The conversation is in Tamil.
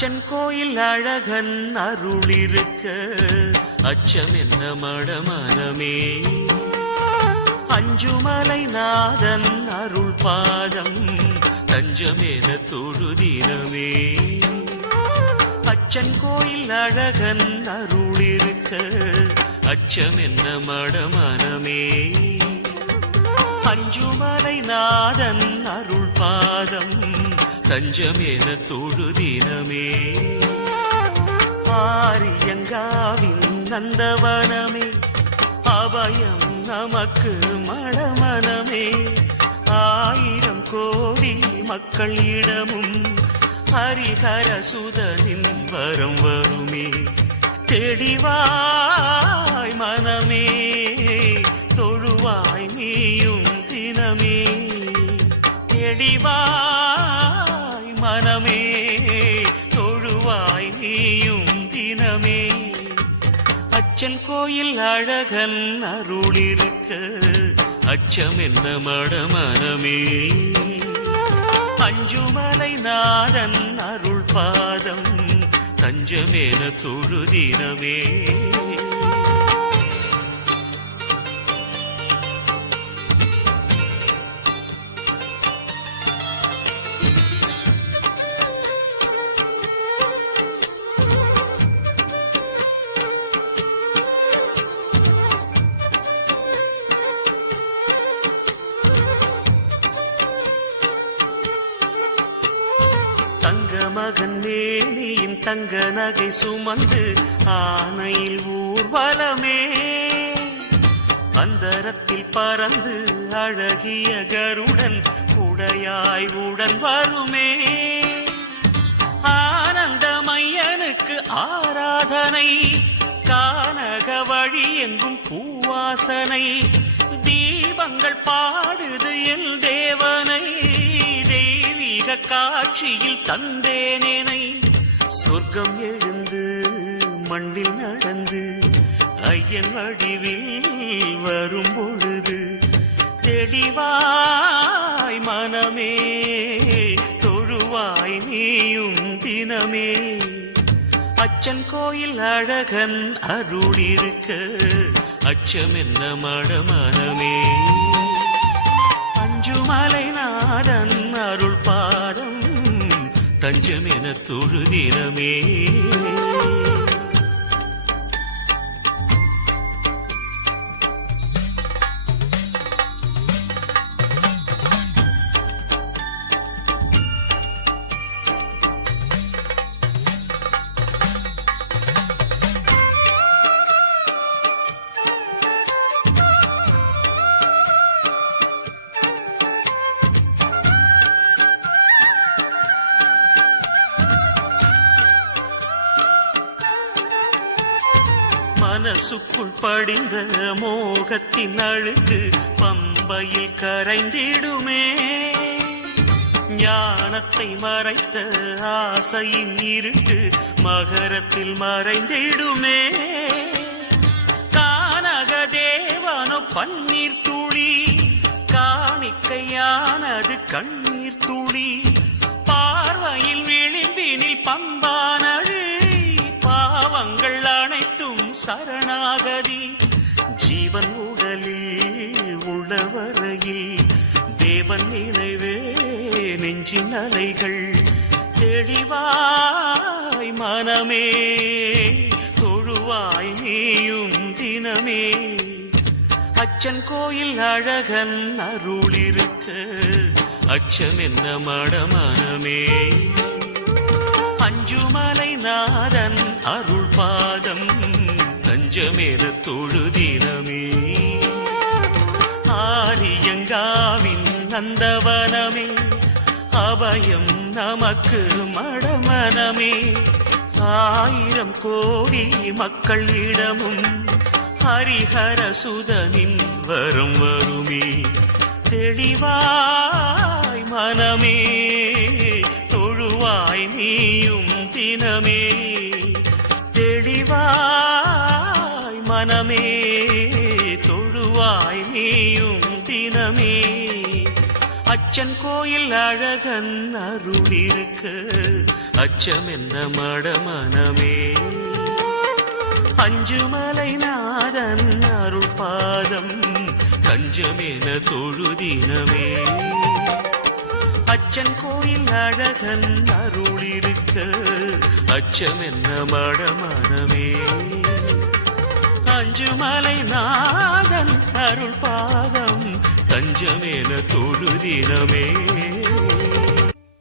அச்சன் கோயில் அழகன் அருளிருக்க அச்சம் என்ன மடமனமே. அஞ்சுமலை நாதன் அருள் பாதம் தஞ்சமேன தொழுதினமே. அச்சன் கோயில் அழகன் அருளிருக்க அச்சம் என்ன மடமனமே. அஞ்சுமலை நாதன் அருள் பாதம் தஞ்சமேன தொழுதினமே ஆரியங்காவின் நந்தவனமே. அபயம் நமக்கு மடமனமே. ஆயிரம் கோடி மக்கள் இடமும் ஹரிஹர சுதனின் வரம் வருமே. தெளிவாய் மனமே தொழுவாய் நீயும் தினமே. தெளிவாய் வருவாய் நீயும் தினமே. அச்சன் கோயில் அழகன் அருளிருக்க அச்சம் என்ன மடமனமே. அஞ்சுமலை நாதன் அருள் பாதம் தஞ்சமேன தொழுதினமே. மகன் மேனியின் தங்க நகை சுமந்து ஆனையில் ஊர்வலமே. அந்தரத்தில் பறந்து அழகிய கருடன் உடையாய் உடன் வருமே. ஆனந்த மையனுக்கு ஆராதனை கானக வழி எங்கும் பூவாசனை தீபங்கள் பாடுது எல் தேவனை. தெய்வீக காட்சியில் தந்தேனேனை. சொர்க்கம் எழுந்து மண்ணில் நடந்து ஐயன் வடிவில் வரும் பொழுது தெளிவாய் மனமே தொழுவாய் நீயும் தினமே. அச்சன் கோயில் அழகன் அருளிருக்க அச்சம் என்ன மடமனமே. அஞ்சுமலை தஞ்சம் என தொழுதினமே. மனசுக்குள் படிந்த மோகத்தின் அழுக்கு பம்பையில் கரைந்திடுமே. ஞானத்தை மறைத்த ஆசையின் இருட்டு மகரத்தில் மறைந்திடுமே. கானக தேவனோ பன்னீர் துளி காணிக்கையானது கண்ணீர் துளி பார்வையில் விளிம்பினில் பம்பானது பாவங்கள் சரணாகதி. ஜீவன் உடலில் உள்ளவரையில் தேவன் நினைவே நெஞ்சின் அலைகள் தெளிவாய் மனமே தொழுவாய் நீயும் தினமே. அச்சன் கோயில் அழகன் அருளிருக்க அச்சம் என்ன மடமனமே. அஞ்சுமலை நாதன் அருள் பாதம் தஞ்சமேல தொழுதினமே. ஆரியங்காவின் நந்தவனமே அபயம் நமக்கு மடமனமே. ஆயிரம் கோடி மக்களிடமும் ஹரிஹர சுதனின் வரும் வருமே. தெளிவாய் மனமே தொழுவாய் நீயும் தினமே. தெளிவாய் மனமே தொழுவாய் நீயும் தினமே. அச்சன் கோயில் அழகன் அருள் இருக்க அச்சம் என்ன மடமனமே அஞ்சுமலை நாதன் அருள் பாதம் தஞ்சமென தொழுதினமே அச்சன் கோயில் அழகன் அருள் இருக்க அச்சம் என்ன மடமனமே அஞ்சுமலை நாதன் அருள் பாதம் தஞ்சமென தொழுதினமே.